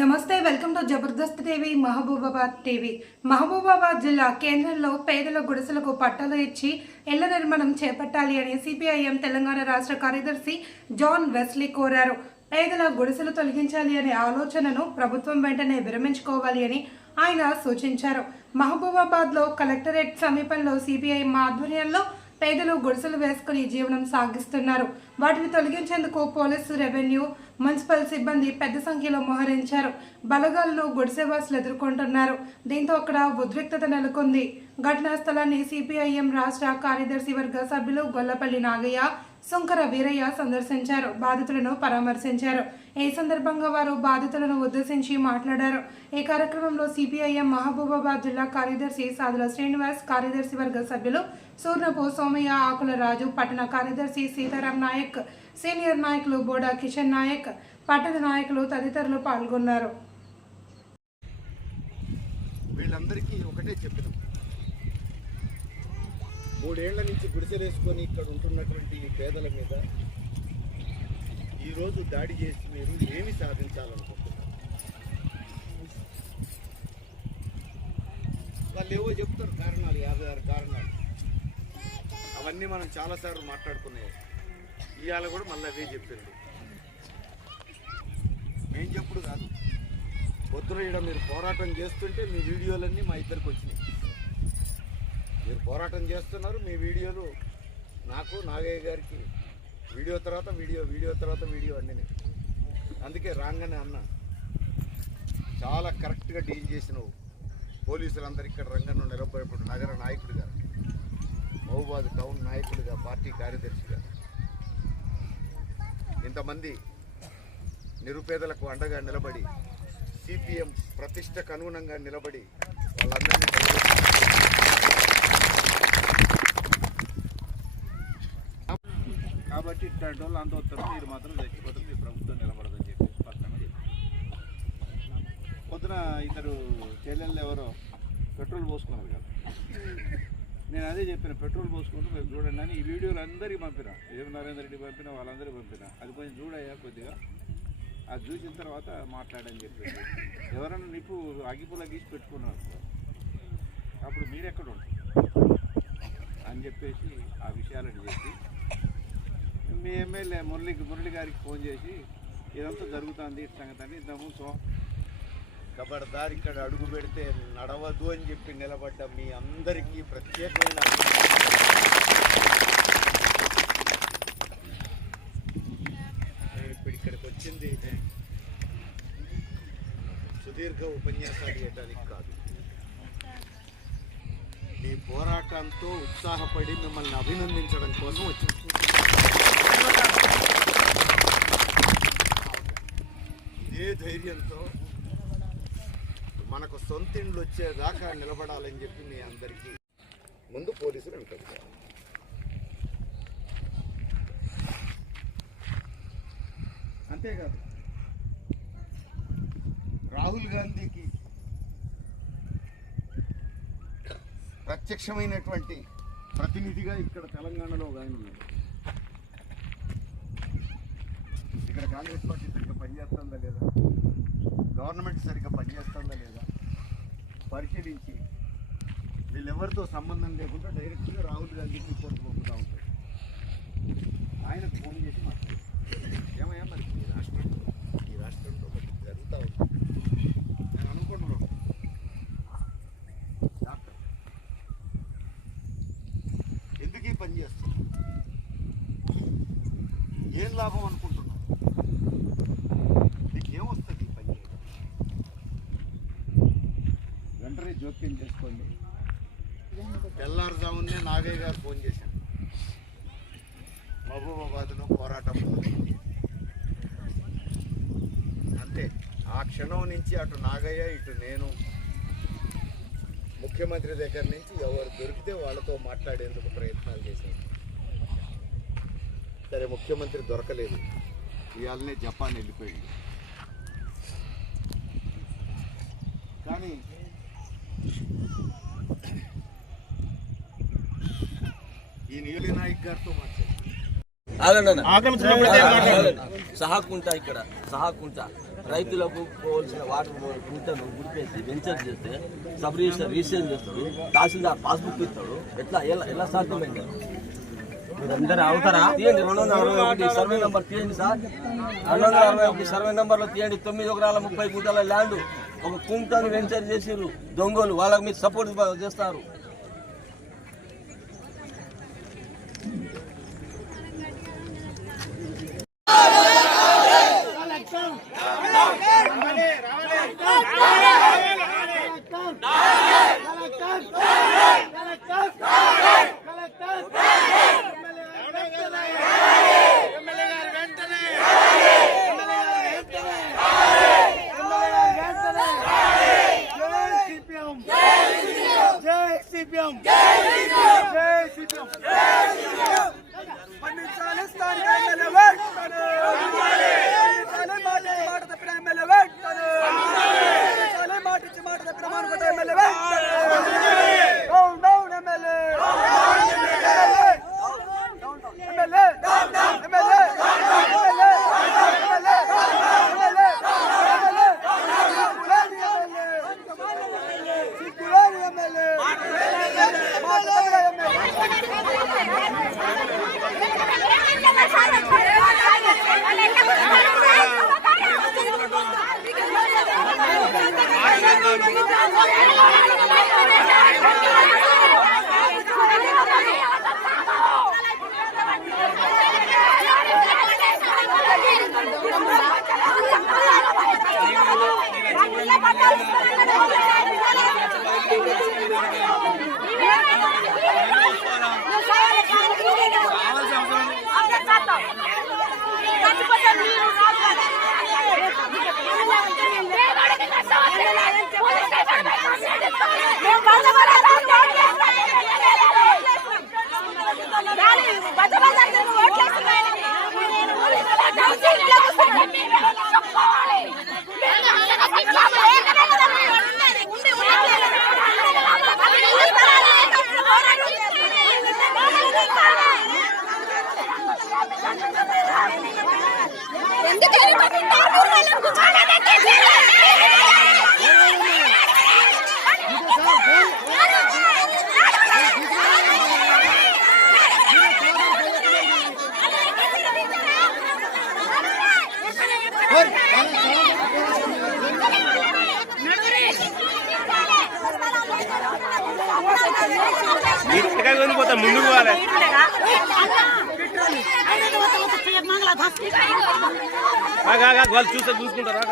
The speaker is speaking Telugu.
నమస్తే, welcome to Jabardasth TV Mahabubabad TV. Mahabubabad జిల్లా కేంద్రంలో పేదల గుడిసెలకు పట్టాలు ఇచ్చి ఇళ్ల నిర్మాణం చేపట్టాలి అని సిపిఐఎం తెలంగాణ రాష్ట్ర కార్యదర్శి జాన్ వెస్లీ కోరారు. పేదల గుడిసెలు తొలగించాలి అనే ఆలోచనను ప్రభుత్వం వెంటనే విరమించుకోవాలి అని ఆయన సూచించారు. మహబూబాబాద్లో కలెక్టరేట్ సమీపంలో సిపిఐఎం ఆధ్వర్యంలో పేదలు గుడిసెలు వేసుకుని జీవనం సాగిస్తున్నారు. వాటిని తొలగించేందుకు పోలీసు, రెవెన్యూ, మున్సిపల్ సిబ్బంది పెద్ద సంఖ్యలో మోహరించారు. బలగాలను గుడిసెవాసులు ఎదుర్కొంటున్నారు. దీంతో అక్కడ ఉద్రిక్తత నెలకొంది. ఘటనా స్థలాన్ని సిపిఐఎం రాష్ట్ర కార్యదర్శి వర్గ సభ్యులు గొల్లపల్లి నాగయ్య, సుంకర వీరయ్య సందర్శించారు. బాధితులను పరామర్శించారు. ఈ సందర్భంగా వారు బాధితులను ఉద్దేశించి మాట్లాడారు. ఈ కార్యక్రమంలో సిపిఐఎం మహబూబాబాద్ జిల్లా కార్యదర్శి సాదుల శ్రీనివాస్, కార్యదర్శి వర్గ సభ్యులు సూర్ణపు సోమయ్య, ఆకుల రాజు, పట్టణ కార్యదర్శి సీతారాం నాయక్, సీనియర్ నాయకులు బోడా కిషన్ నాయక్, పట్టణ నాయకులు తదితరులు పాల్గొన్నారు. వీళ్ళందరికీ ఒకటే చెప్పినాం, 3 ఏళ్ల నుంచి గుడిసెలేసుకొని ఇక్కడ ఉంటున్నటువంటి ఈ పేదల మీద ఈరోజు దాడి చేసి మీరు ఏమి సాధించాలనుకుంటున్నారు? వాళ్ళు ఏవో చెప్తారు కారణాలు, 56 కారణాలు. అవన్నీ మనం చాలాసార్లు మాట్లాడుకున్నాయి. ఇవాళ కూడా మళ్ళీ అవే చెప్పారు. ఏం చెప్పుడు కాదు, పొద్దున ఇక్కడ మీరు పోరాటం చేస్తుంటే మీ వీడియోలన్నీ మా ఇద్దరికి వచ్చినాయి. మీరు పోరాటం చేస్తున్నారు, మీ వీడియోలు నాకు, నాగయ్య గారికి వీడియో తర్వాత వీడియో అండినాయి. అందుకే రాగానే అన్న చాలా కరెక్ట్గా డీల్ చేసినావు. పోలీసులందరూ ఇక్కడ రంగంలో నిలబడినప్పుడు నగర నాయకుడిగా, మహబూబాబాద్ టౌన్ నాయకుడిగా, పార్టీ కార్యదర్శిగా ఇంతమంది నిరుపేదలకు అండగా నిలబడి, సిపిఎం ప్రతిష్టకు అనుగుణంగా నిలబడి వాళ్ళందరినీ కాబట్టి ఇట్లాంటి వాళ్ళు అంత వస్తారు, మీరు మాత్రం చచ్చిపోతారు, మీ ప్రభుత్వం నిలబడదని చెప్పి స్పష్టంగా చెప్పి పొద్దున ఇద్దరు చెల్లెళ్ళు ఎవరో పెట్రోల్ పోసుకున్నారు కదా. నేను అదే చెప్పిన, పెట్రోల్ పోసుకుంటూ మీరు చూడండి అని ఈ వీడియోలు అందరికీ పంపినా, ఏం నరేందర్ రెడ్డి పంపినా, వాళ్ళందరికీ పంపినా. అది కొంచెం చూడయ్యా కొద్దిగా, అది చూసిన తర్వాత మాట్లాడని చెప్పేసి. ఎవరైనా నిప్పు అగ్గిపుల్ల గీసి పెట్టుకున్నారు అప్పుడు మీరు ఎక్కడ ఉంటారు అని చెప్పేసి ఆ విషయాలను చెప్పి మీ ఎమ్మెల్యే మురళి గారికి ఫోన్ చేసి ఇదంతా జరుగుతుంది ఇటు సంగతి అని ఇంతకుముందు కబడ్దారి ఇక్కడ అడుగు పెడితే నడవద్దు అని చెప్పి నిలబడ్డ మీ అందరికీ ప్రత్యేకమైన ఇప్పుడు ఇక్కడికి వచ్చింది సుదీర్ఘ ఉపన్యాసాలు చేయడానికి కాదు, మీ పోరాటంతో ఉత్సాహపడి మిమ్మల్ని అభినందించడం కోసం వచ్చింది. ఇదే ధైర్యంతో మనకు సొంత ఇండ్లు వచ్చేదాకా నిలబడాలని చెప్పి మీ అందరికీ ముందు పోలీసులు అంటారు. అంతేకాదు, రాహుల్ గాంధీకి ప్రత్యక్షమైనటువంటి ప్రతినిధిగా ఇక్కడ తెలంగాణలో ఒక ఆయన ఉన్నాడు. ఇక్కడ కాంగ్రెస్ పార్టీ సరిగ్గా పనిచేస్తుందా లేదా, గవర్నమెంట్ సరిగ్గా పనిచేస్తుందా లేదా పరిశీలించి వీళ్ళెవరితో సంబంధం లేకుండా డైరెక్ట్గా రాహుల్ గాంధీకి రిపోర్ట్ పంపుతూ ఉంటారు. ఆయనకు ఫోన్ చేసి మాట్లాడు, ఏమయ్యా మరి ఈ రాష్ట్రంలో మరి జరుగుతూ ఉంది, నేను అనుకుంటున్నాను డాక్టర్ ఎందుకు ఈ పని చేస్తున్నా, ఏం లాభం అనుకుంటున్నాను, నీకేమొస్తుంది ఈ పని చేయడం, వెంటనే జోక్యం చేసుకోండి. తెల్లారుజామునే నాగయ్య గారు ఫోన్ చేశాను, మహబూబాబాద్లో పోరాటం అంతే. ఆ క్షణం నుంచి అటు నాగయ్య ఇటు నేను ముఖ్యమంత్రి దగ్గర నుంచి ఎవరు దొరికితే వాళ్ళతో మాట్లాడేందుకు ప్రయత్నాలు చేశాను. సరే, ముఖ్యమంత్రి దొరకలేదు, ఇవాళనే జపాన్ వెళ్ళిపోయింది. కానీ ఈ నీలి నాయక్ గారితో మాట్లాడారు. సహాకుంటా ఇక్కడ సహాకుంటా రైతులకు పోవాల్సిన వాటర్ గుంటను గుడిపేసి వెంచర్ చేస్తే సబ్ రిజిస్టర్ రిజిస్ట్రేషన్ చేస్తాడు, తహసీల్దార్ పాస్బుక్ ఇస్తాడు. ఎట్లా ఎలా సాధ్యమైంది? మీరందరూ అవుతారా? తీయండి 261 సర్వే నెంబర్ తీయండి సార్. 261 సర్వే నెంబర్లో తీయండి. 9 ఎకరాల 30 గుంటల ల్యాండ్ ఒక కుంటను వెంచర్ చేసిర్రు దొంగలు. వాళ్ళకి మీరు సపోర్ట్ చేస్తారు. ముందుకు పోవాలి. వాళ్ళు చూసుకుంటారా?